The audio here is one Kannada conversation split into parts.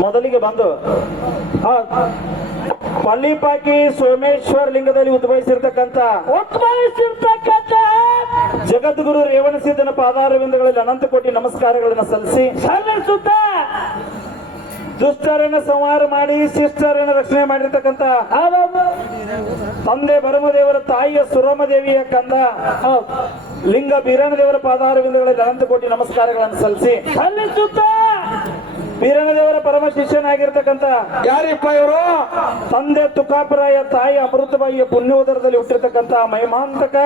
ಮೊದಲಿಗೆ ಬಂದು ಪಲ್ಲಿಪಾಕಿ ಸೋಮೇಶ್ವರ ಲಿಂಗದಲ್ಲಿ ಉದ್ಭವಿಸಿರ್ತಕ್ಕಂಥ ಉದ್ಭವಿಸಿರ್ತಕ್ಕಂಥ ಜಗದ್ಗುರು ರೇವಣಸಿದ್ದನ ಪಾದಾರವಿಂದಗಳಲ್ಲಿ ಅನಂತ ಕೋಟಿ ನಮಸ್ಕಾರಗಳನ್ನು ಸಲ್ಲಿಸಿ ಸಲ್ಲಿಸುತ್ತ ದುಷ್ಟರನ್ನ ಸಂಹಾರ ಮಾಡಿ ಶಿಷ್ಟರನ್ನ ರಕ್ಷಣೆ ಮಾಡಿರ್ತಕ್ಕಂಥ ಹೌದೌದು. ತಂದೆ ಬರಮದೇವರ ತಾಯಿಯ ಸುರಮದೇವಿಯ ಕಂದ ಲಿಂಗ ಬೀರಣ್ಣದೇವರ ಪಾದಾರವಿಂದಗಳಲ್ಲಿ ಅನಂತ ಕೋಟಿ ನಮಸ್ಕಾರಗಳನ್ನು ಸಲ್ಲಿಸಿ ಸಲ್ಲಿಸುತ್ತ ಬೀರಣ್ಣದೇವರ ಪರಮ ಶಿಷ್ಯನಾಗಿರ್ತಕ್ಕಂಥ ಯಾರಿಪ್ಪ ಇವರು? ತಂದೆ ತುಕಾಪರಾಯ ತಾಯಿ ಅಮೃತಬಾಯಿಯ ಪುಣ್ಯೋದರದಲ್ಲಿ ಹುಟ್ಟಿರ್ತಕ್ಕಂಥ ಮಹಿಮಾಂತಕ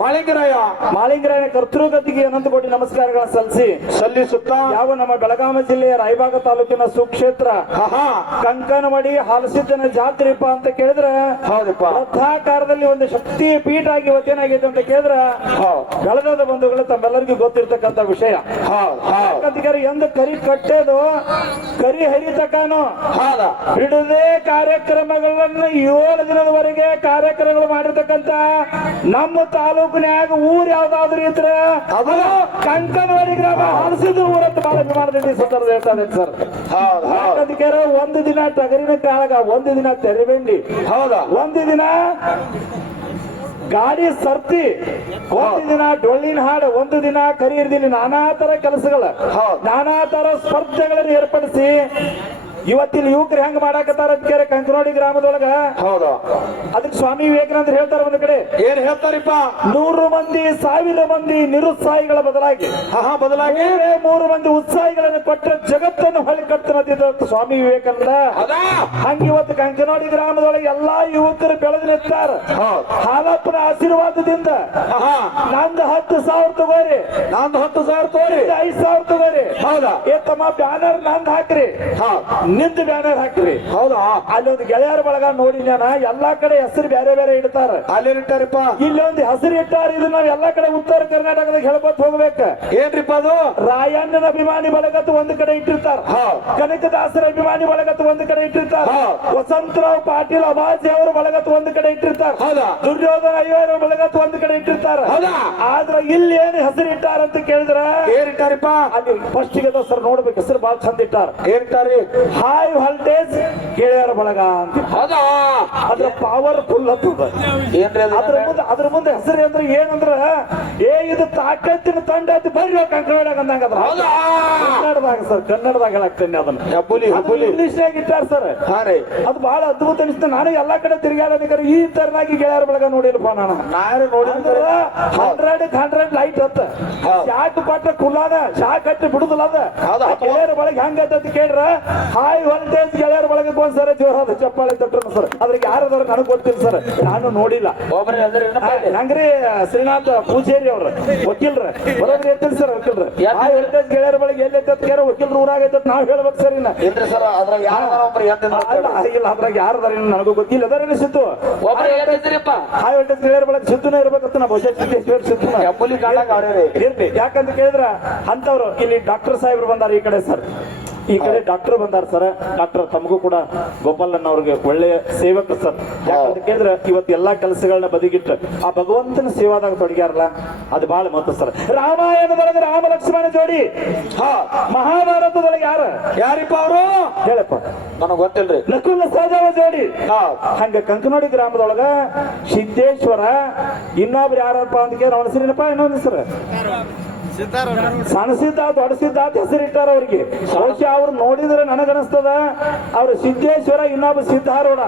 ಮಾಳಿಂಗರಾಯ. ಮಾಳಿಂಗರಾಯ ಕರ್ತೃಗತಿಗೆ ಅನಂತ ಕೋಟಿ ನಮಸ್ಕಾರಗಳನ್ನು ಸಲ್ಲಿಸಿ ಸಲ್ಲಿಸುತ್ತಾ. ಯಾವ ನಮ್ಮ ಬೆಳಗಾವಿ ಜಿಲ್ಲೆಯ ರಾಯಬಾಗ ತಾಲೂಕಿನ ಸುಕ್ಷೇತ್ರ ಹಹಾ. ಕಂಕನವಾಡಿ ಹಾಲಸಿದ್ದನ ಜಾತ್ರೆಪ್ಪ ಅಂತ ಕೇಳಿದ್ರೆ ಹೌದಪ್ಪ. ವೃದ್ಧಾಕಾರದಲ್ಲಿ ಒಂದು ಶಕ್ತಿ ಪೀಠ ಆಗಿ ಇವತ್ತೇನಾಗಿದೆ ಅಂತ ಕೇಳಿದ್ರೆ ಬೆಳಗಾದ ಬಂಧುಗಳು ತಮ್ಮೆಲ್ಲರಿಗೂ ಗೊತ್ತಿರ್ತಕ್ಕಂಥ ವಿಷಯ. ಎಂದು ಕರಿ ಕಟ್ಟೋದು ಕರಿ ಹರಿತಕನು. ಬಿಡದೆ ಕಾರ್ಯಕ್ರಮಗಳನ್ನು ಏಳು ದಿನದವರೆಗೆ ಕಾರ್ಯಕ್ರಮಗಳು ಮಾಡಿರ್ತಕ್ಕಂತ ನಮ್ಮ ತಾಲೂಕಿನ್ಯಾಗ ಊರ್ ಯಾವ್ದಾದ್ರು ಇದ್ರೆ ಅದು ಕಂಕನವಾಡಿ ಗ್ರಾಮ ಹಲಸಿದ ಊರಂತ ಬಹಳ ಅಭಿಮಾನದಲ್ಲಿ ಈ ಹೇಳ್ತಾರೆ ಸರ್. ಅದಕ್ಕೆ ಒಂದು ದಿನ ಟಗರಿನ ಕಾಳಗ ಒಂದು ದಿನ ತೆರೆಬೆಂಡಿ. ಹೌದಾ. ಒಂದು ದಿನ ಗಾಡಿ ಸರ್ತಿ. ಒಂದು ದಿನ ಡೊಳ್ಳಿನ ಹಾಡು ಒಂದು ದಿನ ಕರಿಯರ್ದಿಲ್ಲಿ ನಾನಾ ತರ ಕೆಲಸಗಳ. ನಾನಾ ತರ ಸ್ಪರ್ಧೆಗಳನ್ನು ಏರ್ಪಡಿಸಿ ಇವತ್ತಿನ ಯುವಕರು ಹೆಂಗ್ ಮಾಡಾಕತ್ತಾರ ಅಂತ ಕೇಳಿ ಕಂಕನೋಡಿ ಗ್ರಾಮದೊಳಗ. ಹೌದು. ಅದಕ್ಕೆ ಸ್ವಾಮಿ ವಿವೇಕಾನಂದ ಹೇಳ್ತಾರ ಒಂದು ಕಡೆ. ಏನ್ ಹೇಳ್ತಾರಿಪ್ಪ? ನೂರು ಮಂದಿ ಸಾವಿರ ಮಂದಿ ನಿರುತ್ಸಾಹಿಗಳ ಬದಲಾಗಿ. ಆಹಾ ಬದಲಾಗಿ? ಮೂರೇ ಮಂದಿ ಉತ್ಸಾಹಿಗಳನ್ನು ಕೊಟ್ಟ ಜಗತ್ತನ್ನು ಹೊಳಿ ಕಟ್ತಾನಂತಿದ್ದ ಸ್ವಾಮಿ ವಿವೇಕಾನಂದ. ಅದಾ ಹಂಗ ಇವತ್ತು ಕಂಕನೋಡಿ ಗ್ರಾಮದೊಳಗೆ ಎಲ್ಲಾ ಯುವಕರು ಬೆಳೆದು ನಿಂತಾರ. ಹಾಲಪ್ಪನ ಆಶೀರ್ವಾದದಿಂದ. ನಂದು ಹತ್ತು ಸಾವಿರ ತಗೋರಿ. ನಂದು ಹತ್ತು ಸಾವಿರ ತಗೋರಿ. ಐದು ಐದ್ ಸಾವಿರ ತಗೋರಿ. ಹೌದಾ? ಏ ತಮ್ಮ ಬ್ಯಾನರ್ ನಂದು ಹಾಕ್ರಿ. ನಿಂದ ಬ್ಯಾನರ್ ಹಾಕ್ರಿ. ಹೌದಾ? ಅಲ್ಲೊಂದು ಗೆಳೆಯರ ಬಳಗ ನೋಡಿ ನಾನು ಎಲ್ಲಾ ಕಡೆ ಹೆಸರು ಬೇರೆ ಬೇರೆ ಇಡ್ತಾರ. ಅಲ್ಲಿ ಇಲ್ಲಿ ಒಂದು ಹೆಸರು ಇಟ್ಟಾರ ಇದು ನಾವ್ ಎಲ್ಲಾ ಕಡೆ ಉತ್ತರ ಕರ್ನಾಟಕದಾಗ ಹೇಳ್ಕೊತ ಹೋಗ್ಬೇಕ. ಏನ್ರಿಪ್ಪ ಅದು? ರಾಯಣ್ಣನ ಅಭಿಮಾನಿ ಬಳಗತ್ತು ಒಂದು ಕಡೆ ಇಟ್ಟಿರ್ತಾರ. ಕನಕದಾಸರ ಅಭಿಮಾನಿ ಬಳಗತ್ತು ಒಂದು ಕಡೆ ಇಟ್ಟಿರ್ತಾರ. ವಸಂತರಾವ್ ಪಾಟೀಲ್ ಅಬಾಜಿ ಅವರ ಬಳಗತ್ತು ಒಂದು ಕಡೆ ಇಟ್ಟಿರ್ತಾರ. ಹೌದಾ? ದುರ್ಯೋಧನ ಅಯ್ಯರ ಬಳಗತ್ತು ಒಂದು ಕಡೆ ಇಟ್ಟಿರ್ತಾರ. ಆದ್ರ ಇಲ್ಲಿ ಏನು ಹೆಸರು ಇಟ್ಟಾರ ಅಂತ ಕೇಳಿದ್ರ ಏನಿಟ್ಟಾರಿಪ್ಪ? ಅಲ್ಲಿ ಫಸ್ಟ್ಗೆ ಸರ್ ನೋಡ್ಬೇಕು ಹೆಸರು ಬಹಳ ಚಂದ ಇಟ್ಟಾರ. ಏನಿಟ್ಟಾರಿ? ಹಾಯ್ ವಾಲ್ಟೇಜ್ ಗೆಳೆಯರ ಬಳಗ ಅಂತ. ಹೌದಾ? ಅದ್ರ ಪವರ್ ಫುಲ್ ಹತ್ತದ. ಏನ್ರಿ ಅದ್ರ ಮುಂದೆ ಅದ್ರ ಮುಂದೆ ಹೆಸರು ಅಂದ್ರೆ ಏನಂದ್ರ ಏ ಇದು ತಾಕತ್ತಿನ ತಂಡ ಅಂತ ಬರ್ರಿ ಅಂದಂಗ ಅದ್ರ. ಕನ್ನಡದಾಗ ಸರ್ ಕನ್ನಡದಾಗ ಹೇಳಾಕ್ತೇನೆ ಅದನ್ನ. ಹೆಬ್ಬುಲಿ ಹೆಬ್ಬುಲಿ. ಇಂಗ್ಲಿಷ್ನಾಗ ಇಟ್ಟಾರ ಸರ್. ಹಾ ರೀ. ಅದು ಬಹಳ ಅದ್ಭುತ ಅನಿಸ್ತು. ನಾನು ಎಲ್ಲಾ ಕಡೆ ತಿರುಗಾಡಬೇಕಾದ್ರೆ ಈ ತರನಾಗಿ ಗೆಳೆಯರ ಬಳಗ ನೋಡಿಲ್ಪ ನಾನು. ನಾನು ನೋಡಿ ಹಂಡ್ರೆಡ್ ಹಂಡ್ರೆಡ್ ಲೈಟ್ ಹತ್ತ. ಶಾಟ್ ಶಾಕ್ ಕೊಟ್ಟ ಕುಲ್ಲಾದ ಶಾಕ್ ಕಟ್ಟಿ ಬಿಡುದಿಲ್ಲ ಅದ. ಗೆಳೆಯರ ಬಳಗ ಹೆಂಗ ಅಂತ ಕೇಳ್ರ? ಹಾಯ್ ವೋಲ್ಟೇಜ್ ಗೆಳೆಯರ ಬಳಗಕ್ಕೆ ಒಂದ್ಸಲ ಜೋರಾದ ಚಪ್ಪಾಳೆ ತಟ್ಟರು ಸರ್. ಅದ್ರಿಗೆ ಯಾರದಾರ ನನಗೆ ಗೊತ್ತಿಲ್ಲ ಸರ್. ನಾನು ನೋಡಿಲ್ಲ. ಒಬ್ರಿ ಅಂದ್ರೆ ಆ, ನಂಗ್ರಿ ಶ್ರೀನಾಥ್ ಪೂಜೇರಿ ಅವ್ರ. ವಕೀಲ್ರ. ಬರೋದ್ರಿ ಎತ್ತಿಲ್ಲ ಸರ್ ವಕೀಲ್ರ. ಯಾರ್ ವೋಲ್ಟೇಜ್ ಗೆಳೆಯರ ಬಳಗ ಎಲ್ಲಿ ಎತ್ತ ವಕೀಲ್ರು ಊರಾಗ ಐತತ್ ನಾವ್ ಹೇಳ್ಬೇಕು ಸರ್ ಇನ್ನ. ಇಲ್ರಿ ಸರ್ ಅದ್ರಾಗ ಯಾರ ಒಬ್ರು ಅಲ್ಲ, ಇಲ್ಲ ಅದ್ರಾಗ ಯಾರದಾರ ನನಗೂ ಗೊತ್ತಿಲ್ಲ. ಅದಾರೇನು ಸಿದ್ದು? ಒಬ್ರು ಹಾಯ್ ವೋಲ್ಟೇಜ್ ಗೆಳೆಯರ ಬಳಗ ಸಿದ್ದುನ ಇರ್ಬೇಕಂತ ನಾ ಬಹುಶಃ ಸಿದ್ದೇಶ್ವರ ಸಿದ್ದುನ ಹೆಬ್ಬುಲಿ ಕಾಣಾಗ ಅವ್ರೇ ರೀ ಇರ್ಲಿ ಯಾಕಂತ ಕೇಳಿದ್ರ ಅಂತವ್ರು ಇಲ್ಲಿ ಡಾಕ್ಟರ್ ಸಾಹೇಬ್ರು ಬಂದಾರ ಈ ಕಡೆ ಸರ್. ಈ ಕಡೆ ಡಾಕ್ಟರ್ ಬಂದಾರ ಸರ್. ಡಾಕ್ಟರ್ ತಮಗೂ ಕೂಡ ಗೋಪಾಲನ್ ಅವ್ರಿಗೆ ಒಳ್ಳೆಯ ಸೇವಕ ಸರ್. ಯಾಕಂದ್ರೆ ಕೇಳಿದ್ರೆ ಇವತ್ತು ಎಲ್ಲಾ ಕೆಲಸಗಳನ್ನ ಬದಿಗಿಟ್ಟು ಆ ಭಗವಂತನ ಸೇವಾದಾಗ ತೊಡಗ್ಯಾರಲ್ಲ ಅದು ಬಹಳ ಮಹತ್ವ ಸರ್. ರಾಮಾಯಣದೊಳಗೆ ರಾಮ ಲಕ್ಷ್ಮಣ ಜೋಡಿ. ಹಾ ಮಹಾಭಾರತದೊಳಗೆ ಯಾರ? ಯಾರಿಪ್ಪ ಅವರು? ಹೇಳಪ್ಪ. ನನಗೆ ಗೊತ್ತಿಲ್ರಿ. ನಕುಲ ಸಹಜವ ಜೋಡಿ. ಹಾ. ಹಂಗ ಕಂಕನೋಡಿ ಗ್ರಾಮದೊಳಗ ಸಿದ್ದೇಶ್ವರ ಇನ್ನೊಬ್ರು ಯಾರಪ್ಪ ಅಂತ ಕೇಳಿ ಅವನ ಹೆಸರೇನಪ್ಪ? ಇನ್ನೊಂದು ಹೆಸರು. ಸಣ್ಣ ಸಿದ್ಧ ದೊಡ್ಡ ಸಿದ್ಧ ಅಂತ ಹೆಸರಿಟ್ಟಾರ ಅವ್ರಿಗೆ. ಬಹುಶಃ ಅವ್ರು ನೋಡಿದ್ರೆ ನನಗನಿಸ್ತದ. ಅವ್ರ ಸಿದ್ದೇಶ್ವರ ಇನ್ನೊಬ್ಬ ಸಿದ್ಧಾರೂಢ.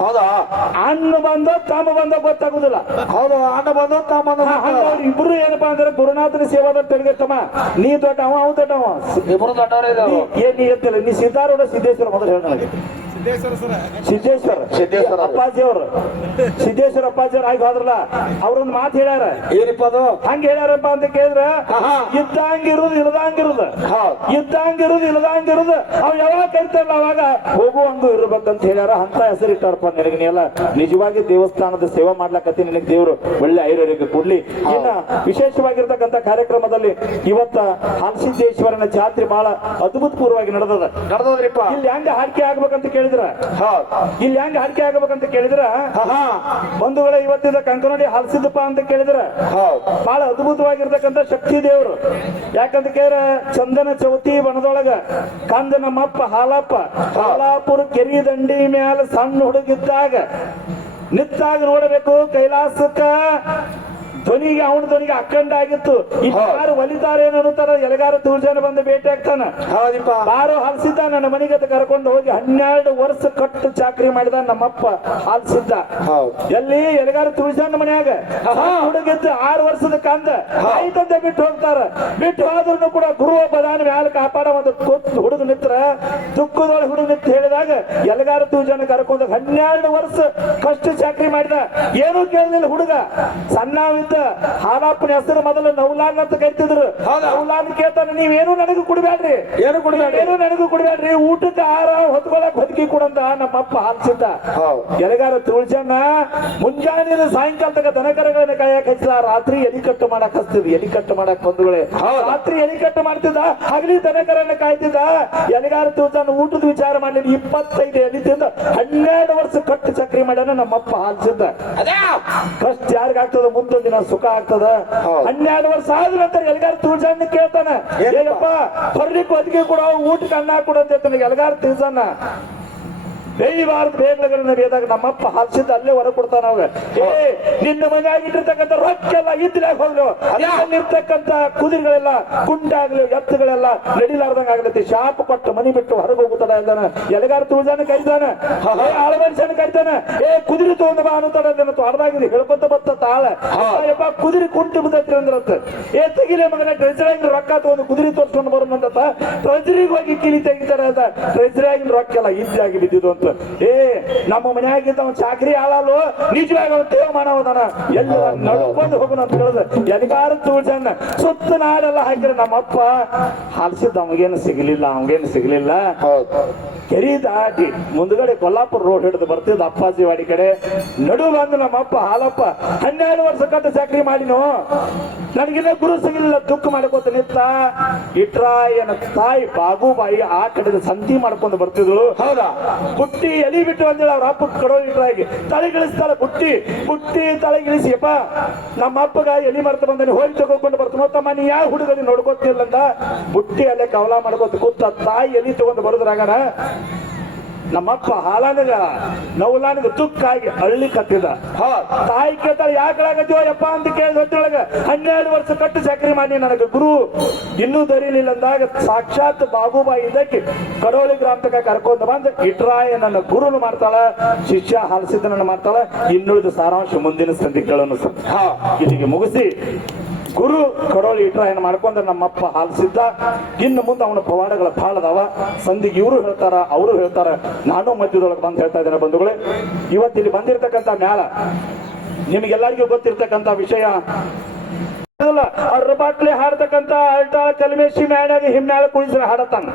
ಹೌದಾ? ಅಣ್ಣ ಬಂದ ತಮ್ಮ ಬಂದ ಗೊತ್ತಾಗುದಿಲ್ಲ. ಹೌದು ಅಣ್ಣ ಬಂದ ತಮ್ಮ ಬಂದ ಅವ್ರು ಇಬ್ರು ಏನಪ್ಪಾ ಅಂದ್ರೆ ಗುರುನಾಥನ ಸೇವಾದ ತಮ್ಮ. ನೀ ದೊಡ್ಡವ ಅವ ದೊಡ್ಡವ. ಇಬ್ರು ದೊಡ್ಡವ್ರ ಏನ್ ನೀ ಎತ್ತಿಲ್ಲ ನೀ ಸಿದ್ಧಾರೂಢ ಸಿದ್ದೇಶ್ವರ ಮೊದಲು ಹೇಳ ಸಿದ್ದೇಶ್ವರ ಸಿದ್ದೇಶ್ವರ. ಅಪ್ಪಾಜಿ ಅವರು. ಸಿದ್ದೇಶ್ವರ ಅಪ್ಪಾಜಿ ಅವ್ರು ಆಗಿ ಹೋದ್ರಲ್ಲ ಅವ್ರೊಂದು ಮಾತು ಹೇಳ್ಯಾರ. ಏನಪ್ಪ ಅದು? ಹಂಗ ಹೇಳ್ಯಾರಪ್ಪ ಅಂತ ಕೇಳಿದ್ರ. ಇದ್ದಂಗಿರುದು ಇಲ್ದಂಗಿರುದು ಹೌದ್. ಇದ್ದಂಗಿರುದು ಇಲ್ದಂಗಿರುದು ಅವ್ ಯಾವಾಗ ಕರಿತಾರಲ್ಲ ಅವಾಗ ಹೋಗುವಂಗು ಇರ್ಬೇಕಂತ ಹೇಳ್ಯಾರ. ಅಂತ ಹೆಸರಿಟ್ಟಾರಪ್ಪ ನಿನಗೆ ನೀ ಎಲ್ಲ. ನಿಜವಾಗಿ ದೇವಸ್ಥಾನದ ಸೇವೆ ಮಾಡ್ಲಾಕತ್ತಿ ನಿನಗೆ ದೇವ್ರು ಒಳ್ಳೆ ಐರೋಗ್ಯ ಕೊಡ್ಲಿ. ಇನ್ನ ವಿಶೇಷವಾಗಿರ್ತಕ್ಕಂಥ ಕಾರ್ಯಕ್ರಮದಲ್ಲಿ ಇವತ್ತ ಹಾಲ್ಸಿದ್ದೇಶ್ವರನ ಜಾತ್ರೆ ಬಹಳ ಅದ್ಭುತ ಪೂರ್ವವಾಗಿ ನಡೆದದ. ನಡೆದ್ರಿಪ್ಪ ಇಲ್ಲಿ ಹೆಂಗ ಹಾಡಿಕೆ ಆಗ್ಬೇಕಂತ ಕೇಳಿದ್ರೆ? ಕೇಳಿದ್ರ? ಇಲ್ಲಿ ಹೆಂಗ್ ಹರಕೆ ಆಗಬೇಕಂತ ಕೇಳಿದ್ರ? ಬಂಧುಗಳ ಇವತ್ತಿದ ಕಂಕನಡಿ ಹಲಸಿದ್ದಪ್ಪ ಅಂತ ಕೇಳಿದ್ರ? ಬಹಳ ಅದ್ಭುತವಾಗಿರ್ತಕ್ಕಂಥ ಶಕ್ತಿ ದೇವರು. ಯಾಕಂತ ಕೇಳಿದ್ರ? ಚಂದನ ಚೌತಿ ಬಣದೊಳಗ ಕಂದ ನಮ್ಮಪ್ಪ ಹಾಲಪ್ಪ ಹಾಲಾಪುರ ಕೆರಿ ದಂಡಿ ಮ್ಯಾಲ ಸಣ್ಣ ಹುಡುಗಿದ್ದಾಗ ನಿತ್ತಾಗ ನೋಡಬೇಕು ಕೈಲಾಸಕ್ಕ. ಧ್ವನಿಗೆ ಅವನ ಧ್ವನಿಗೆ ಅಖಂಡ ಆಗಿತ್ತು. ಯಾರು ಒಲಿತಾರೆ ಅನ್ನತಾರ ಎಲೆಗಾರ ತುಳ್ಜನ ಬಂದು ಭೇಟಿ ಆಗ್ತಾನ. ಬಾರೋ ಹಲ್ಸಿದ್ದ ನನ್ನ ಮನೆಗೆ ಕರ್ಕೊಂಡು ಹೋಗಿ ಹನ್ನೆರಡು ವರ್ಷ ಕಟ್ಟು ಚಾಕ್ರಿ ಮಾಡಿದ ನಮ್ಮಪ್ಪ ಹಾಲ್ಸಿದ್ದ. ಎಲ್ಲಿ? ಎಲೆಗಾರ ತುಳಸಣ್ಣ ಮನ್ಯಾಗ. ಹುಡುಗಿದ್ದು ಆರು ವರ್ಷದ ಕಂದ. ತಂದೆ ಬಿಟ್ಟು ಹೋಗ್ತಾರ. ಬಿಟ್ಟು ಹೋದ್ರು ಕೂಡ ಗುರು ಬದಾನ ಮ್ಯಾಲ ಕಾಪಾಡ ಒಂದು ಹುಡುಗ ನಿತ್ರ ದುಃಖದೊಳಗೆ ಹುಡುಗ ನಿಂತು ಹೇಳಿದಾಗ ಎಲೆಗಾರ ತುಳಸಣ್ಣ ಕರ್ಕೊಂಡು ಹನ್ನೆರಡು ವರ್ಷ ಕಷ್ಟ ಚಾಕ್ರಿ ಮಾಡಿದ. ಏನೂ ಕೇಳಲಿಲ್ಲ ಹುಡುಗ. ಸಣ್ಣವಿದ್ದ ಹಾಲಪ್ಪನ ಹೆಸರು ಮೊದಲು ನೌಲಾನ್ ಅಂತ ಕರಿತಿದ್ರು. ನೌಲಾನ್ ನೀವ್ ಏನು ನನಗೂ ಕುಡಬೇಡ್ರಿ ಏನು ಕುಡಿಬೇಡ ಏನು ನನಗೂ ಕುಡಬೇಡ್ರಿ ಊಟಕ್ಕೆ ಆಹಾರ ಹೊತ್ಕೊಳಕ್ ಬದುಕಿ ಕೊಡಂತ ನಮ್ಮಪ್ಪ ಹಾಕ್ಸಿದ್ದ ಎಲೆಗಾರ ತುಳಜನ್ನ ಮುಂಜಾನೆ ಸಾಯಂಕಾಲ ತಗ ದನಕರಗಳನ್ನ ಕಾಯಕ್ ಹಚ್ಚಿದ ರಾತ್ರಿ ಎಲಿಕಟ್ಟು ಮಾಡಕ್ ಹಚ್ತಿದ್ ಎಲಿಕಟ್ಟು ಮಾಡಕ್ ಬಂದ್ಗಳೇ ರಾತ್ರಿ ರಾತ್ರಿ ಎಲಿಕಟ್ಟು ಮಾಡ್ತಿದ್ದ. ಹಗಲಿ ದನಕರನ್ನ ಕಾಯ್ತಿದ್ದ. ಎಲೆಗಾರ ತುಳ್ಜಣ್ಣ ಊಟದ ವಿಚಾರ ಮಾಡ್ಲಿಲ್ಲ. ಇಪ್ಪತ್ತೈದು ಎಲಿ ತಿಂದ ಹನ್ನೆರಡು ವರ್ಷ ಕಟ್ಟು ಚಕ್ರಿ ಮಾಡ್ಯಾನ ನಮ್ಮಪ್ಪ ಹಾಕ್ಸಿದ್ದ ಅದೇ. ಕಷ್ಟ ಆಗ್ತದ ಮುಂದೊಂದು ದಿನ ಸುಖ ಆಗ್ತದ. ಹನ್ನೆರಡು ವರ್ಷ ಆದ ನಂತರ ಎಲ್ಗಾರ ತುಳ್ಸಣ್ಣ ಕೇಳ್ತಾನ ಏನಪ್ಪ? ಬರ್ಲಿಕ್ಕೆ ಒದಗಿ ಕೊಡ ಊಟಕ್ಕೆ ಅನ್ನ ಕೊಡು ಅಂತ ಹೇಳ್ತಾನೆ ಎಲ್ಗಾರ ತಿಳ್ಸಣ್ಣ ಬೇಯಬಾರ್ದು ಬೇಗ್ಲಗಳನ್ನ ಬೇದಾಗ ನಮ್ಮಪ್ಪ ಹಲ್ಸಿದ್ದ ಅಲ್ಲೇ ಹೊರ ಕೊಡ್ತಾನ ಅವಾಗ. ಏ ನಿನ್ನ ಮನೆಯಾಗ ಇಟ್ಟಿರ್ತಕ್ಕಂಥ ರೊಕ್ಕೆಲ್ಲ ಇದ್ರಾಗ ಹೋಗ್ಲು. ಅಲ್ಲಿರ್ತಕ್ಕಂಥ ಕುದುರೆಗಳೆಲ್ಲ ಕುಂಡಾಗ್ಲಿ ಎತ್ತುಗಳೆಲ್ಲ ನಡಿಲಾರ್ದಂಗ ಆಗ್ಲತ್ತಿ. ಶಾಪ ಕೊಟ್ಟು ಮನಿ ಬಿಟ್ಟು ಹೊರಗೆ ಹೋಗುತ್ತಾನ ಇದ್ದಾನ ಎಲೆಗಾರ ತುಳಿದಾನೆ ಕೈದಾನ ಆಳ ಮನುಷ್ಯನ ಕರಿತಾನ ಏ ಕುದುರೆ ತಗೊಂಡ್ ಬಾ ಅನ್ನತಾನ ತೊಡದಾಗಿದೆ ಹೇಳ್ಕೊಂತ ಬತ್ತ ತಾಳ. ಯಪ್ಪ ಕುದುರೆ ಕುಂಟಿ ಬಿದ್ದತ್ರಿ ಅಂದ್ರಂತ. ಏ ತೆಗಿಲೆ ಮಗನ ಟ್ರೆಸರಾಗಿ ರೊಕ್ಕ ತಗೊಂಡು ಕುದುರೆ ತೋರ್ಸ್ಕೊಂಡು ಬರೋಣ ಅಂತ ಟ್ರೆಜರಿಗೆ ಹೋಗಿ ಕಿಲಿ ತೆಗಿತಾರೆ ಅಂತ. ಟ್ರೆಜರಾಗಿನ ರೊಕ್ಕ ಎಲ್ಲ ಇದ್ದಾಗಿ ಬಿದ್ದಿದ್ದು ಅಂತ. ಏ ನಮ್ಮ ಮನ್ಯಾಗಿದ್ದ ಅವ್ನು ಚಾಕ್ರಿ ಆಳಲ್ಲು ನಿಜವಾಗಿ ಅವ್ನು ತೇವ ಮಾಡವದಾನ ಎಲ್ಲ ನಡ್ಕೊಂಡು ಹೋಗೋಣ ಅಂತ ಹೇಳಿದ ಎಲ್ಲಿಗಾರು ತೂಜನ್ನ. ಸುತ್ತ ನಾಡೆಲ್ಲ ಹಾಕಿದ್ರೆ. ನಮ್ಮಪ್ಪ ಹಾಲ್ಸಿದ್ದ ಅವಂಗೇನು ಸಿಗಲಿಲ್ಲ ಅವಂಗೇನು ಸಿಗಲಿಲ್ಲ. ಕೆರಿ ದಾಟಿ ಮುಂದ್ಗಡೆ ಕೊಲ್ಲಾಪುರ ರೋಡ್ ಹಿಡಿದು ಬರ್ತಿದ್ದ ಅಪ್ಪಾಜಿ ವಾಡಿ ಕಡೆ. ನಡು ಬಂದು ನಮ್ಮಪ್ಪ ಹಾಲಪ್ಪ ಹನ್ನೆರಡು ವರ್ಷ ಕಟ್ಟ ಚಾಕ್ರಿ ಮಾಡಿನು? ನನಗಿನ್ನ ಗುರು ಸಿಗಲಿಲ್ಲ ದುಃಖ ಮಾಡ್ಕೋತ ನಿತ್ತ ಇಟ್ರಾಯನ ತಾಯಿ ಬಾಗುಬಾಯಿ ಆ ಕಡೆ ಸಂತಿ ಮಾಡ್ಕೊಂಡು ಬರ್ತಿದ್ರು ಹೌದಾ? ಬುಟ್ಟಿ ಎಲಿ ಬಿಟ್ಟು ಬಂದಿಲ್ಲ ಅವ್ರ ಅಪ್ಪ ಕಡೋ ಇಟ್ರಾಗಿ ತಲೆಗಿಳಿಸ್ತಾಳೆ ಬುಟ್ಟಿ ಬುಟ್ಟಿ ತಲೆಗಿಳಿಸಿ ಅಪ್ಪ ನಮ್ಮ ಅಪ್ಪಗ ಎಲಿ ಮರ್ತ ಬಂದನಿ ಹೋಗಿ ತಗೊಂಡು ಬರ್ತಾನೋ ತಮ್ಮ ನೀ ಯಾವ ಹುಡುಗನಿ ನೋಡ್ಕೋತಿಲ್ಲ ಅಂತ ಬುಟ್ಟಿ ಅಲ್ಲೇ ಕವಲ ಮಾಡ್ಕೋತ ಕೂತ ತಾಯಿ ಎಲಿ ತಗೊಂಡು ಬರೋದ್ರಾಗಣ ನಮ್ಮಪ್ಪ ಹಾಲಾನಗ ನೌಲಾನಗ ತುಕ್ಕಾಗಿ ಹಳ್ಳಿ ಕತ್ತಿದ ತಾಯಿ ಕೇಳ್ತಾಳೆ ಯಾಕಲಾಗತ್ತೀವ ಯಪ್ಪ ಅಂತ ಕೇಳಿದ ಹೊತ್ತೊಳಗ ಹನ್ನೆರಡು ವರ್ಷ ಕಟ್ಟು ಸಕ್ರಿ ಮಾಡಿ ನನಗೆ ಗುರು. ಇನ್ನೂ ದರಿಲಿಲ್ಲ ಅಂದಾಗ ಸಾಕ್ಷಾತ್ ಬಾಬುಬಾಯಿ ಇದಕ್ಕೆ ಕಡೋಳಿ ಗ್ರಾಮ ತಕ ಕರ್ಕೊಂಡು ಬಂದು ಇಟ್ರಾಯ ನನ್ನ ಗುರುನು ಮಾಡ್ತಾಳ ಶಿಷ್ಯ ಹಾಲಿಸಿದ್ದನನ್ನು ಮಾಡ್ತಾಳ ಇನ್ನುಳಿದ ಸಾರಾಂಶ ಮುಂದಿನ ಸಂಧಿ ಕೇಳೋನು ಸರ್. ಹಾ. ಇಲ್ಲಿಗೆ ಮುಗಿಸಿ. ಗುರು ಕಡೋಳಿ ಇಟ್ರಾಯನ ಮಾಡ್ಕೊಂಡ್ರೆ ನಮ್ಮಪ್ಪ ಹಾಲಿಸಿದ್ದ ಇನ್ನು ಮುಂದೆ ಅವನ ಪವಾಡಗಳ ಭಾಳ ಅದಾವ. ಸಂಧಿಗೆ ಇವರು ಹೇಳ್ತಾರ, ಅವರು ಹೇಳ್ತಾರ. ನಾನು ಮಧ್ಯದೊಳಗೆ ಬಂದು ಹೇಳ್ತಾ ಇದ್ದೇನೆ ಬಂಧುಗಳೇ. ಇವತ್ತಿಲ್ಲಿ ಬಂದಿರತಕ್ಕಂತ ಮ್ಯಾಲ ನಿಮಗೆಲ್ಲರಿಗೂ ಗೊತ್ತಿರ್ತಕ್ಕಂಥ ವಿಷಯ. ಬಾಟ್ಲಿ ಹಾಡ್ತಕ್ಕಂತ ಅಲ್ಟಾಳ ಕಲ್ಮೇಶಿ ಮ್ಯಾಣಾಗ ಹಿಮ್ನಾಳ ಕುಣಿಸ್ರ ಹಾಡತಾನ.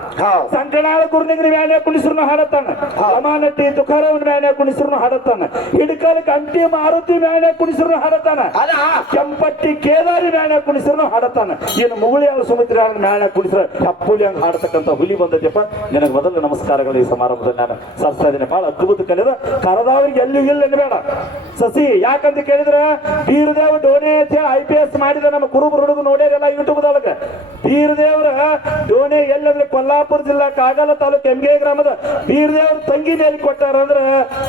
ಸಂಕಣಾಳ ಕುರ್ನಿಗ್ರಿ ಮ್ಯಾಣ ಕುಣಿಸ್ರು ಕುಣಿಸ್ರನು ಹಾಡತಾನ. ಲಮಾನಟ್ಟಿ ತುಕಾರವನ್ ಮ್ಯಾಣ ಕುಣಿಸ್ರನು ಹಾಡತಾನ. ಹಿಡ್ಕಲ್ ಕಂಟಿ ಮಾರುತಿ ಮ್ಯಾಣ ಕುಣಿಸ್ರನು ಹಾಡತಾನ. ಕೆಂಪಟ್ಟಿ ಕೇದಾರಿ ಮ್ಯಾಣ ಕುಣಿಸ್ರನು ಹಾಡತಾನ. ಏನು ಮುಗುಳಿ ಅವಳ ಸುಮಿತ್ರ ಮ್ಯಾಣ ಕುಣಿಸ್ರ ಹೆಪ್ಪುಲಿ ಹಂಗ ಹಾಡತಕ್ಕಂತ ಹುಲಿ ಬಂದದ್ಯಪ್ಪ. ನಿನಗೆ ಮೊದಲು ನಮಸ್ಕಾರಗಳು ಈ ಸಮಾರಂಭದ ನಾನು ಇದ್ದೀನಿ. ಬಹಳ ಅದ್ಭುತ ಕಲಿಯದ. ಕರದಾವ್ರಿ ಎಲ್ಲಿ ಇಲ್ಲ ಬೇಡ ಸಸಿ ಯಾಕಂತ ಕೇಳಿದ್ರೆ? ಬೀರದೇವ್ ಡೋನೆ ಐ ಪಿ ಎಸ್ ಮಾಡಿದ ನಮ್ಮ ಕುರುಬರು ಹುಡುಗ ನೋಡ್ಯಾರೆಲ್ಲ ಯೂಟ್ಯೂಬ್ ಬೀರ್ ಬೀರದೇವ್ರ ದೋಣಿ ಎಲ್ಲಂದ್ರೆ ಕೊಲ್ಲಾಪುರ ಜಿಲ್ಲಾ ಕಾಗಲ ತಾಲೂಕು ಎಂಗೆ ಗ್ರಾಮದ ಬೀರದೇವ್ರ ತಂಗಿ ಮೇಲೆ ಕೊಟ್ಟಾರ ಅಂದ್ರೆ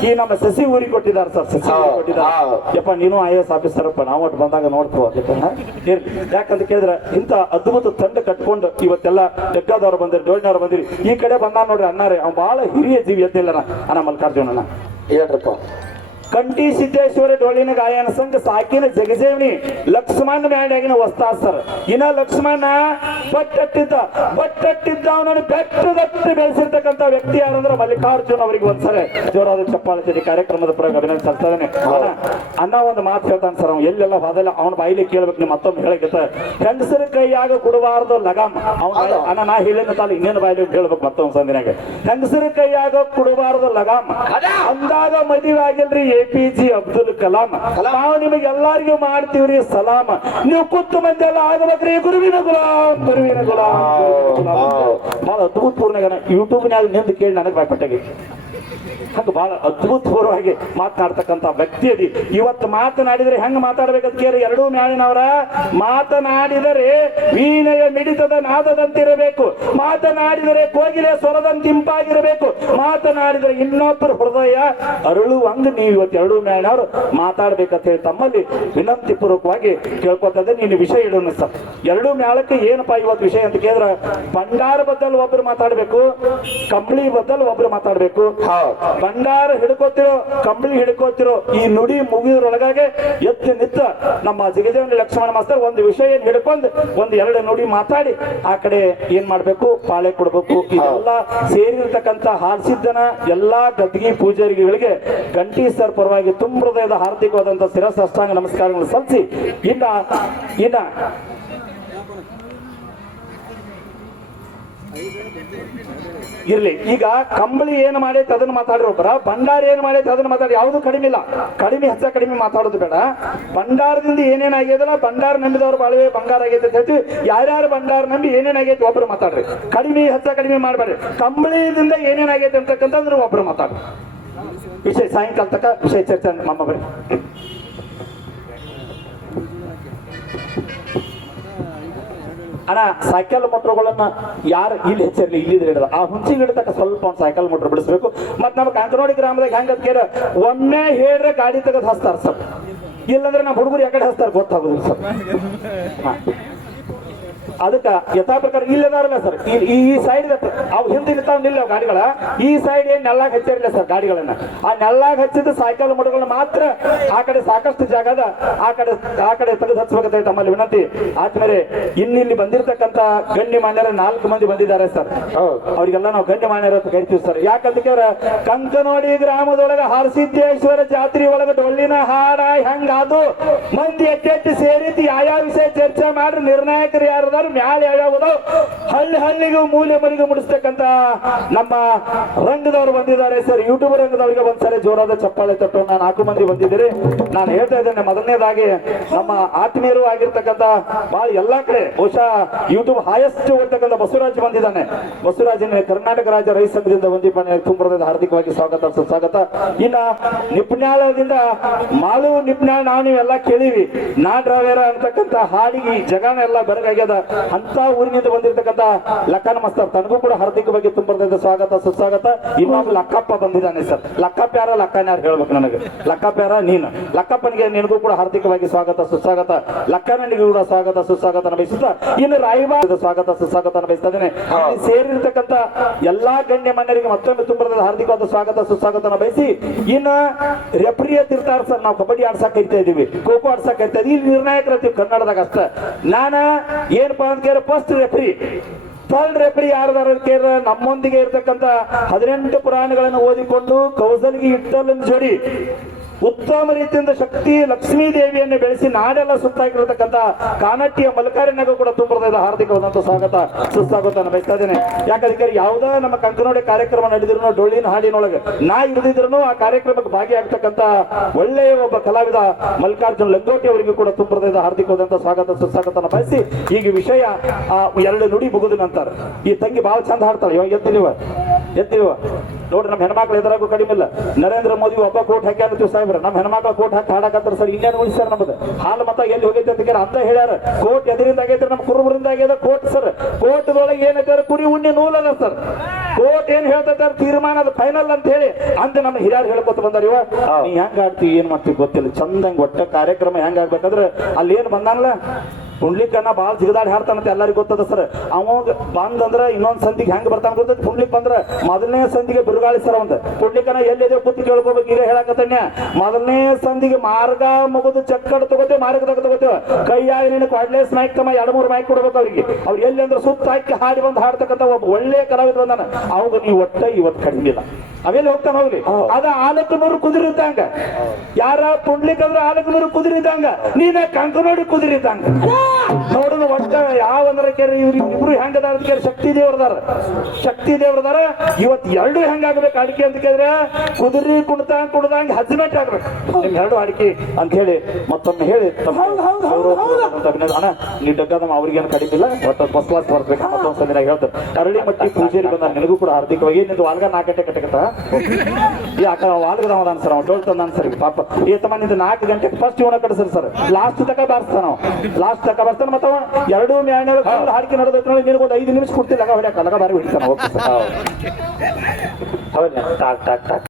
ಈ ನಮ್ಮ ಸಸಿ ಊರಿ ಕೊಟ್ಟಿದ್ದಾರೆ ಸರ್ ಸಸಿ ಊರಿಗೆ ಕೊಟ್ಟಿದ್ದಾರೆ. ಯಪ್ಪ ನೀನು ಐ ಎಸ್ ಆಫೀಸರ್ ಅಪ್ಪ ನಾವು ಒಟ್ಟು ಬಂದಾಗ ನೋಡ್ತು ಯಾಕಂತ ಕೇಳಿದ್ರೆ ಇಂತ ಅದ್ಭುತ ತಂಡ ಕಟ್ಕೊಂಡು ಇವತ್ತೆಲ್ಲ ಜಗ್ಗಾದವ್ರು ಬಂದಿರಿ ಡೋಳಿನವ್ರು ಬಂದಿರಿ. ಈ ಕಡೆ ಬಂದ ನೋಡ್ರಿ ಅಣ್ಣಾರೆ ಅವ್ನು ಬಹಳ ಹಿರಿಯ ಜೀವಿ ಎದ್ದಿಲ್ಲ ಅಣ್ಣ ಮಲ್ಲಿಕಾರ್ಜುನ ಹೇಳ್ರಪ್ಪ. ಕಂಠಿ ಸಿದ್ದೇಶ್ವರ ಡೊಳ್ಳಿನ ಗಾಯನ ಸಂಘ ಸಾಕಿನ ಜಗಜೇವನಿ ಲಕ್ಷ್ಮಣ ಮ್ಯಾಂಡಿನ ವಸ್ತಾ ಸರ್. ಇನ್ನ ಲಕ್ಷ್ಮಣ ಬಟ್ಟಟ್ಟಿದ್ದ ಬಟ್ಟಟ್ಟಿದ್ದ ಅವನನ್ನು ಬೆಟ್ಟದಟ್ಟು ಬೆಳೆಸಿರ್ತಕ್ಕಂಥ ವ್ಯಕ್ತಿ ಯಾರಂದ್ರೆ ಮಲ್ಲಿಕಾರ್ಜುನ್ ಅವರಿಗೆ ಒಂದ್ಸರಿ ಜೋರಾದ ಚಪ್ಪಾಳೆ ಕಾರ್ಯಕ್ರಮದ ಪ್ರಯೋಗ ಅಭಿನಂದನೆ ಇದ್ದಾನೆ ಅಣ್ಣ, ಒಂದು ಮಾತು ಹೇಳ್ತಾನೆ ಸರ್ ಅವ್ನು. ಎಲ್ಲೆಲ್ಲ ಹೋದಲ್ಲ ಅವನ ಬಾಯಿಲಿ ಕೇಳ್ಬೇಕು ನೀವು ಮತ್ತೊಮ್ಮೆ ಹೇಳಕ್ಕೆ ಹೆಂಗಸರ ಕೈಯಾಗ ಕೊಡಬಾರ್ದು ಲಗಾಮ್. ಅವನ ಅಣ್ಣ ನಾ ಹೇಳಿದ ತಾಲ ಇನ್ನೇನು ಬಾಯಿಲಿ ಹೇಳ್ಬೇಕು ಮತ್ತೊಂದು ಸಂದಿನಾಗ ಹೆಂಗಸರ ಕೈಯಾಗ ಕೊಡಬಾರ್ದು ಲಗಾಮ್. ಅಂದಾಗ ಮದುವೆ ಆಗಿಲ್ರಿ ಪಿ ಜೆ ಅಬ್ದುಲ್ ಕಲಾಂ ನಾವು ನಿಮಗೆ ಎಲ್ಲಾರಿಗೂ ಮಾಡ್ತೀವ್ರಿ ಸಲಾಮ. ನೀವು ಕುತ್ತು ಮಂದಿ ಎಲ್ಲ ಆಗಬೇಕ್ರಿ ಗುರುವಿನ ಗುಲಾಂ ಗುರುವಿನ ಅಂತ. ಬಹಳ ಅದ್ಭುತಪೂರ್ಣ ಯೂಟ್ಯೂಬ್ನಾಗ ನಿಂದು ಕೇಳಿ ನನಗೆ ಬಾಯ್ಪಟ್ಟಾಗಿ ಹಂಗ ಬಹಳ ಅದ್ಭುತಪೂರ್ವವಾಗಿ ಮಾತನಾಡ್ತಕ್ಕಂಥ ವ್ಯಕ್ತಿ ಅದಿ. ಇವತ್ತು ಮಾತನಾಡಿದರೆ ಹೆಂಗ್ ಮಾತಾಡ್ಬೇಕಂತ ಕೇಳಿ ಎರಡೂ ಮ್ಯಾಳಿನವರ ಮಾತನಾಡಿದರೆ ವೀಣೆಯ ಮಿಡಿತದ ನಾದದಂತಿರಬೇಕು. ಮಾತನಾಡಿದರೆ ಕೋಗಿಲೆ ಸ್ವರದಂತಿಂಪಾಗಿರಬೇಕು ಮಾತನಾಡಿದರೆ ಇನ್ನೊಬ್ಬರ ಹೃದಯ ಅರಳುವಂಗ ನೀವು ಇವತ್ತು ಎರಡೂ ಮ್ಯಾಲಿನವರು ಮಾತಾಡ್ಬೇಕಂತ ಹೇಳಿ ತಮ್ಮಲ್ಲಿ ವಿನಂತಿ ಪೂರ್ವಕವಾಗಿ ಕೇಳ್ಕೊತದೆ ನೀನು ವಿಷಯ ಇಡೋಣ ಸರ್. ಎರಡೂ ಮ್ಯಾಳಕ್ಕೆ ಏನಪ್ಪಾ ಇವತ್ತು ವಿಷಯ ಅಂತ ಕೇಳಿದ್ರೆ? ಭಂಡಾರ ಬದಲು ಒಬ್ರು ಮಾತಾಡ್ಬೇಕು, ಕಂಬಳಿ ಬದಲು ಒಬ್ರು ಮಾತಾಡ್ಬೇಕು. ಭಂಡಾರ ಹಿಡ್ಕೋತಿರೋ, ಕಂಬಳಿ ಹಿಡ್ಕೋತಿರೋ ಈ ನುಡಿ ಮುಗಿದ್ರೊಳಗಾಗೆ ಎತ್ತಿ ನಿತ್ತ ನಮ್ಮ ಜಿಗಜೇವನ ಲಕ್ಷ್ಮಣ ಮಾಸ್ತರ್ ಒಂದು ವಿಷಯ ಏನ್ ಹಿಡ್ಕೊಂಡು ಒಂದ್ ಎರಡು ನುಡಿ ಮಾತಾಡಿ, ಆ ಕಡೆ ಏನ್ ಮಾಡ್ಬೇಕು? ಪಾಳೆ ಕೊಡ್ಬೇಕು. ಇದೆಲ್ಲ ಸೇರಿರ್ತಕ್ಕಂತ ಹಾರಿಸಿದ್ದನ ಎಲ್ಲಾ ಗದ್ಗಿ ಪೂಜಾರಿಗಳಿಗೆ ಗಂಟಿ ಸರ್ ಪರವಾಗಿ ತುಂಬ ಹೃದಯದ ಹಾರ್ದಿಕವಾದಂತ ಶಿರಸ್ ಅಷ್ಟಾಂಗ ನಮಸ್ಕಾರಗಳು ಸಲ್ಲಿಸಿ. ಇನ್ನ ಇನ್ನ. ಇರ್ಲಿ. ಈಗ ಕಂಬಳಿ ಏನು ಮಾಡೈತೆ ಅದನ್ನ ಮಾತಾಡಿರೋಬ್ರ ಭಂಡಾರ ಏನು ಮಾಡೈತೆ ಅದನ್ನು ಮಾತಾಡಿ ಯಾವುದು ಕಡಿಮೆ ಇಲ್ಲ. ಕಡಿಮೆ, ಹೆಚ್ಚ ಕಡಿಮೆ ಮಾತಾಡೋದು ಬೇಡ. ಭಂಡಾರದಿಂದ ಏನೇನ್ ಆಗ್ಯದಲ್ಲ, ಭಂಡಾರ ನಂಬಿದವ್ರ ಬಾಳವೇ ಬಂಗಾರ ಆಗೈತೆ ಅಂತ ಹೇಳ್ತೀವಿ. ಯಾರ್ಯಾರು ಭಂಡಾರ ನಂಬಿ ಏನೇನ್ ಆಗೈತೆ ಒಬ್ರು ಮಾತಾಡ್ರಿ. ಕಡಿಮೆ, ಹೆಚ್ಚ ಕಡಿಮೆ ಮಾಡಬೇಡ್ರಿ. ಕಂಬಳಿಯಿಂದ ಏನೇನ್ ಆಗೈತೆ ಅಂತಕ್ಕಂಥದ್ರೆ ಒಬ್ರು ಮಾತಾಡ್ರಿ. ವಿಷಯ ಸಾಯಂಕಾಲ ತಕ್ಕ ವಿಷಯ ಚರ್ಚೆ ನಮ್ಮ ಬರ್ರಿ. ಅಣ್ಣ ಸೈಕಲ್ ಮೋಟ್ರ್ಗಳನ್ನ ಯಾರು ಇಲ್ಲಿ ಹೆಚ್ಚಿರಲಿ ಇಲ್ಲಿ ಹಿಡಿದ. ಆ ಹುಂಚಿ ಹಿಡಿತಕ್ಕ ಸ್ವಲ್ಪ ಒಂದು ಸೈಕಲ್ ಮೋಟ್ರ್ ಬಿಡಿಸ್ಬೇಕು. ಮತ್ತೆ ನಮ್ಮ ಕಾಂಕನೋಡಿ ಗ್ರಾಮದಾಗ ಹೆಂಗ ಕೇಳ? ಒಮ್ಮೆ ಹೇಳ್ರೆ ಗಾಡಿ ತೆಗೆದು ಹಸ್ತಾರ ಸರ್. ಇಲ್ಲಂದ್ರೆ ನಮ್ಮ ಹುಡುಗರು ಯಾಕಡೆ ಹಸ್ತಾರ ಗೊತ್ತಾಗೋದಿಲ್ಲ ಸರ್. ಅದಕ್ಕ ಯಥಾ ಪ್ರಕಾರ ಇಲ್ಲದಾರಲ್ಲ ಸರ್. ಈ ಸೈಡ್ ಅವು ಹಿಂದೆ ನಿಂತಾವ್ ನಿಲ್ಲ ಗಾಡಿಗಳ ಈ ಸೈಡ್ ಏನ್ ನೆಲ್ಲಾಗ ಹಚ್ಚಿರಲಿಲ್ಲ ಸರ್ ಗಾಡಿಗಳನ್ನ. ಆ ನೆಲ್ಲಾಗ ಹಚ್ಚಿದ ಸೈಕಲ್ ಮೋಟ್ರುಗಳನ್ನ ಮಾತ್ರ ಆ ಕಡೆ ಸಾಕಷ್ಟು ಜಾಗ ಅದ. ಆ ಕಡೆ ಆ ಕಡೆ ತೆಗೆದು ಹಚ್ಚಬೇಕಂತ ತಮ್ಮಲ್ಲಿ ವಿನಂತಿ. ಆದ್ಮೇಲೆ ಇನ್ನಿಲ್ಲಿ ಬಂದಿರತಕ್ಕಂತ ಗಣ್ಯ ಮಾನ್ಯರ ನಾಲ್ಕು ಮಂದಿ ಬಂದಿದ್ದಾರೆ ಸರ್. ಅವರಿಗೆಲ್ಲ ನಾವು ಗಣ್ಯ ಮಾನ್ಯರ ಅಂತ ಕರಿತೀವಿ ಸರ್. ಯಾಕಂತ ಕೇಳಿದ್ರೆ ಕಂಕನೋಡಿ ಗ್ರಾಮದೊಳಗ ಹರಸಿದ್ದೇಶ್ವರ ಜಾತ್ರೆ ಒಳಗ ಡೊಳ್ಳಿನ ಹಾಡ ಹೆಂಗಾದು? ಮಂದಿ ಎಟ್ಟೆಟ್ಟು ಸೇರಿತಿ ಯಾವ ವಿಷಯ ಚರ್ಚೆ ಮಾಡ್ರಿ ನಿರ್ಣಾಯಕರು ಯಾರದಾರು? ಮ್ಯಾಲ ಯಾವ್ಯಾವುದೋ ಹಳ್ಳಿ ಹಳ್ಳಿಗೂ ಮೂಲೆ ಮನೆಗೂ ಮುಡಿಸ್ತಕ್ಕಂತ ನಮ್ಮ ರಂಗದವರು ಬಂದಿದ್ದಾರೆ ಸರ್. ಯೂಟ್ಯೂಬ್ ರಂಗದವರಿಗೆ ಒಂದ್ಸರಿ ಜೋರಾದ ಚಪ್ಪಾಳೆ ತಟ್ಟು. ನಾಲ್ಕು ಮಂದಿ ಬಂದಿದ್ದೀರಿ. ನಾನು ಹೇಳ್ತಾ ಇದ್ದೇನೆ ಮೊದಲನೇದಾಗಿ, ನಮ್ಮ ಆತ್ಮೀಯರು ಆಗಿರ್ತಕ್ಕಂತ ಬಹಳ ಎಲ್ಲಾ ಕಡೆ, ಬಹುಶಃ ಯೂಟ್ಯೂಬ್ ಹೈಯೆಸ್ಟ್ ಓಡ್ತಕ್ಕಂಥ ಬಸವರಾಜ್ ಬಂದಿದ್ದಾನೆ. ಬಸವರಾಜನ ಕರ್ನಾಟಕ ರಾಜ್ಯ ರೈತ ಸಂಘದಿಂದ ವಂದಿಪಣೆ ತುಂಬರದ ಹಾರ್ದಿಕವಾಗಿ ಸ್ವಾಗತ ಸ್ವಾಗತ ಇನ್ನ ನಿಪ್ನಾಳದಿಂದ ಮಾಲು ನಿಪ್ನಾಳ್ ನಾವು ನೀವೆಲ್ಲ ಕೇಳಿವಿ. ನಾಡ್ರಾವೇರ ಅಂತಕ್ಕಂಥ ಹಾಡಿಗೆ ಜಗನ ಎಲ್ಲ ಬೆರಗಾಗ್ಯದ. ಅಂತ ಊರಿನಿಂದ ಬಂದಿರತಕ್ಕಂತ ಲಕ್ಕನ ಮಸ್ತರ್ ತನಗೂ ಕೂಡ ಹಾರ್ದಿಕವಾಗಿ ತುಂಬರದ ಸ್ವಾಗತ, ಸುಸ್ವಾಗತ. ಇವಾಗ ಲಕ್ಕಪ್ಪ ಬಂದಿದ್ದಾನೆ ಸರ್. ಲಕ್ಕಪ್ಪ ಯಾರ? ಲಕ್ಕನ ಯಾರು ಹೇಳ್ಬೇಕು ನನಗೆ? ಲಕ್ಕಪ್ಪ ಯಾರ? ನೀನು. ಲಕ್ಕಪ್ಪನಿಗೆ ನಿನಗೂ ಕೂಡ ಹಾರ್ದಿಕವಾಗಿ ಸ್ವಾಗತ, ಸುಸ್ವಾಗತ. ಲಕ್ಕನಿಗೆ ಕೂಡ ಸ್ವಾಗತ, ಸುಸ್ವಾಗತ ಬಯಸುತ್ತ ಇನ್ನು ರಾಯಭಾರ ಸ್ವಾಗತ, ಸುಸ್ವಾಗತ ಬಯಸ್ತಾ ಇದ್ದೇನೆ. ಇಲ್ಲಿ ಸೇರಿರ್ತಕ್ಕಂಥ ಎಲ್ಲಾ ಗಣ್ಯ ಮನ್ಯರಿಗೆ ಮತ್ತೊಮ್ಮೆ ತುಂಬರದ ಹಾರ್ದಿಕವಾದ ಸ್ವಾಗತ, ಸುಸ್ವಾಗತ ಬಯಸಿ ಇನ್ನ ರೆಫ್ರಿ ಇರ್ತಾರ ಸರ್. ನಾವು ಕಬಡ್ಡಿ ಆಡ್ಸಕ್ ಕರಿತಾ ಇದೀವಿ ಖೋಖೋ ಆಡ್ಸಕ್ ಕರಿತಾ ಇದೀವಿ ನಿರ್ಣಾಯಕರು ಕನ್ನಡದಾಗ ಅಷ್ಟ. ನಾನ ಅಂತ ಕೇಳಿದ್ರೆ ಫಸ್ಟ್ ರೆಫ್ರಿ ಥರ್ಡ್ ರೆಫ್ರಿ ಯಾರದಾರ ಅಂತ ಕೇಳಿದ್ರೆ ನಮ್ಮೊಂದಿಗೆ ಇರತಕ್ಕಂತ ಹದಿನೆಂಟು ಪುರಾಣಗಳನ್ನು ಓದಿಕೊಂಡು ಕೌಸಲ್ಗಿ ಇಟ್ಟಲ್ಲಿ ಜೋಡಿ. ಉತ್ತಮ ರೀತಿಯಿಂದ ಶಕ್ತಿ ಲಕ್ಷ್ಮೀ ದೇವಿಯನ್ನು ಬೆಳೆಸಿ ನಾಡೆಲ್ಲ ಸುತ್ತಾಗಿರತಕ್ಕಂತ ಕಾನಟ್ಟಿಯ ಮಲ್ಕಾರಿನಾಗ ಕೂಡ ತುಂಬಿದ ಹಾರ್ದಿಕವಾದಂತ ಸ್ವಾಗತ. ಸುಸ್ವಾಗತ ಬಯಸ್ತಾ ಇದ್ದೇನೆ. ಯಾಕಂದ್ರೆ ಯಾವುದೇ ನಮ್ಮ ಕಂಕನೋಡಿ ಕಾರ್ಯಕ್ರಮ ನಡೆದಿದ್ರು ಡೊಳ್ಳಿನ ಹಾಡಿನೊಳಗೆ ನಾ ಇಳಿದಿದ್ರು ಆ ಕಾರ್ಯಕ್ರಮಕ್ಕೆ ಭಾಗಿಯಾಗ್ತಕ್ಕಂತ ಒಳ್ಳೆಯ ಒಬ್ಬ ಕಲಾವಿದ ಮಲ್ಲಿಕಾರ್ಜುನ್ ಲಂಗೋಟಿ ಅವರಿಗೆ ಕೂಡ ತುಂಬಿದ ಹಾರ್ದಿಕವಾದಂತ ಸ್ವಾಗತ ಸುಸ್ವಾಗತನ ಬಯಸಿ ಈಗ ವಿಷಯ, ಆ, ಎರಡು ನುಡಿ ಮುಗಿದ ನಂತರ ಈ ತಂಗಿ ಬಹಳ ಚಂದ ಹಾಡ್ತಾಳೆ. ಇವಾಗ ಎತ್ತಿಲಿವ ಎತ್ತಿವ ನೋಡ್ರಿ ನಮ್ಮ ಹೆಣ್ಮಕ್ಳು ಎದುರಾಗೂ ಕಡಿಮೆ ಇಲ್ಲ. ನರೇಂದ್ರ ಮೋದಿ ಒಬ್ಬ ಕೋಟ್ ಹಾಕ್ಯಾರ ಸಾಹೇಬ್ರ ನಮ್ಮ ಹೆಣ್ಮಕ್ಳು ಕೋಟ್ ಹಾಕಿ ಹಾಡಾಕತ್ತಾರ ಸರ್ ಇನ್ನೇನು ಉಳಿಸ್ಯಾರ ನಮ್ದು? ಹಾಲು ಮತ ಎಲ್ಲಿ ಹೋಗೈತೆ ಅಂತ ಅಂತ ಹೇಳ್ಯಾರ. ಕೋಟ್ ಎದರಿಂದ ಆಗೈತೆ ನಮ್ಮ ಕುರುಬರಿಂದ ಆಗ್ಯದ ಕೋಟ್ ಸರ್. ಕೋಟ್ದೊಳಗೆ ಏನೈತೆ ಕುರಿ ಉಣ್ಣೆ ನೂಲಲ್ಲ ಸರ್. ಕೋಟ್ ಏನ್ ಹೇಳ್ತಾರೆ ತೀರ್ಮಾನ ಅದು ಫೈನಲ್ ಅಂತ ಹೇಳಿ ಅಂತ ನಮ್ಮ ಹಿರಿಯರು ಹೇಳ್ಕೊತ ಬಂದಾರ ಇವ. ನೀ ಹೆಂಗ್ ಆಡ್ತಿ ಏನ್ ಮಾಡ್ತೀವಿ ಗೊತ್ತಿಲ್ಲ. ಚಂದಂಗ್ ಒಟ್ಟ ಕಾರ್ಯಕ್ರಮ ಹೆಂಗ್ ಆಗ್ಬೇಕಂದ್ರೆ ಅಲ್ಲಿ ಏನ್ ಬಂದಾನಲ್ಲ? ಪುಂಡ್ಲಿಕ್ಕನ್ನ ಬಾಳ ಜಿಗದಾಡಿ ಹಾಡ್ತಾನಂತ ಎಲ್ಲರಿಗೂ ಗೊತ್ತದ ಸರ್. ಅವಾಗ ಬಂದ್ ಇನ್ನೊಂದು ಸಂದಿಗೆ ಹೆಂಗ್ ಬರ್ತಾನ ಗೊತ್ತದ ಪುಂಡ್ಲಿಕ್ ಬಂದ್ರ ಮೊದಲನೇ ಸಂದಿಗೆ ಬಿರುಗಾಳಿ ಸರ್ ಒಂದ್ ಪುಂಡ್ಲಿಕ್ಕನ ಎಲ್ಲಿದೆ ಕೂತಿ ಕೇಳ್ಕೋಬೇಕು ಈಗ ಹೇಳಕತ್ತನ್ಯ ಮೊದಲನೇ ಸಂದಿಗೆ ಮಾರ್ಗ ಮುಗಿದು ಚಕ್ಕಡ ತಗೋತೇವೆ ಮಾರ್ಗದಾಗ ತಗೋತೇವೆ. ಕೈಯಾಗ ನಿನ್ನ ಕ್ವಾಡ್ಲೆಸ್ ಮೈಕ್ ತಮ್ಮ ಎರಡು ಮೂರು ಮೈಕ್ ಕೊಡ್ಬೇಕು ಅವ್ರಿಗೆ. ಅವ್ರು ಎಲ್ಲಿ ಅಂದ್ರೆ ಸುತ್ತ ಹಾಕಿ ಹಾಡಿ ಬಂದು ಹಾಡ್ತಕ್ಕಂಥ ಒಬ್ಬ ಒಳ್ಳೆ ಕಲಾವಿದ ಬಂದಾನ ಅವಾಗ ನೀವು ಒಟ್ಟ ಇವತ್ತು ಇಲ್ಲ. ಅವೆಲ್ಲ ಹೋಗ್ತಾನ ಹೋಗ್ಲಿ. ಅದ ಆಲಕ್ಕನೂರು ಕುದುರಿದ್ದಂಗ ಯಾರ ಪುಂಡ್ಲಿಕ್ಕಂದ್ರ ಅಂದ್ರೆ ಆಲಕ್ಕನೂರು ಕುದುರಿದ್ದಂಗ ನೀನ ಕಂಕನೋಡಿ ಕುದುರಿದ್ದಂಗ ನೋಡುದು ಒಟ್ಟ ಯಾವ ಅಂದ್ರೆ ಕೇಳಿ ಇವ್ರಿ ಇಬ್ರು ಹೆಂಗದಾರ ಅಂತ ಕೇಳಿ ಶಕ್ತಿ ದೇವ್ರದಾರ ಶಕ್ತಿ ದೇವ್ರದಾರ ಇವತ್ ಎರಡು ಹೆಂಗಾಗ್ಬೇಕು ಅಡಿಕೆ ಅಂತ ಕೇಳಿದ್ರೆ ಕುದುರೆ ಕುಣಿತ ಕುಡ್ದಂಗ ಹಜ್ಮೆಟ್ ಆಗ್ಬೇಕು. ನಿಮ್ ಎರಡು ಅಡಿಕೆ ಅಂತ ಹೇಳಿ ಮತ್ತೊಮ್ಮೆ ಹೇಳಿ. ಅಣ್ಣ ನೀ ಡಗ್ಗದಮ್ಮ ಅವ್ರಿಗೇನು ಕಡಿಮೆ ಇಲ್ಲ ಒಟ್ಟು ಫಸ್ಟ್ ಕ್ಲಾಸ್ ಬರ್ಬೇಕು. ಮತ್ತೊಂದ್ಸಲ ಹೇಳ್ತಾರೆ ಕರಳಿ ಮಟ್ಟಿ ಪೂಜೆಯಲ್ಲಿ ಬಂದ ನಿನಗೂ ಕೂಡ ಹಾರ್ದಿಕವಾಗಿ. ನಿಂದು ವಾಲ್ಗ ನಾಲ್ಕು ಗಂಟೆ ಕಟ್ಟಕತ್ತ? ಈ ಆಕ ವಾಲ್ಗದವ ಅದಾನ ಸರ್ ಟೋಲ್ ತಂದಾನ ಸರ್ ಪಾಪ. ಈ ತಮ್ಮ ನಿಂದ ನಾಲ್ಕು ಗಂಟೆಗೆ ಫಸ್ಟ್ ಇವನ ಕಡೆ ಸರ್. ಲಾಸ್ಟ್ ತಕ ಬಾರಿಸ್ತಾನ ಲಾಸ್ಟ್ ತಕ ಬಾರಿಸ್ತಾನ ಮತ್ತವ ಎರಡು ಮ್ಯಾಣ್ಯ ಹಾಡಿಕೆ ನಡೆದೈತೆ ನೋಡಿ ನಿನಗೊಂದು ಐದು ನಿಮಿಷ ಕೊಡ್ತಿಲ್ಲ. ಹೊಡ್ಯಾಕ? ಲಗ ಬಾರಿ ಹೊಡಿತಾನ. Okay sir. ಹೌದು. ಹೌದು. ಟಾಕ್ ಟಾಕ್ ಟಾಕ್.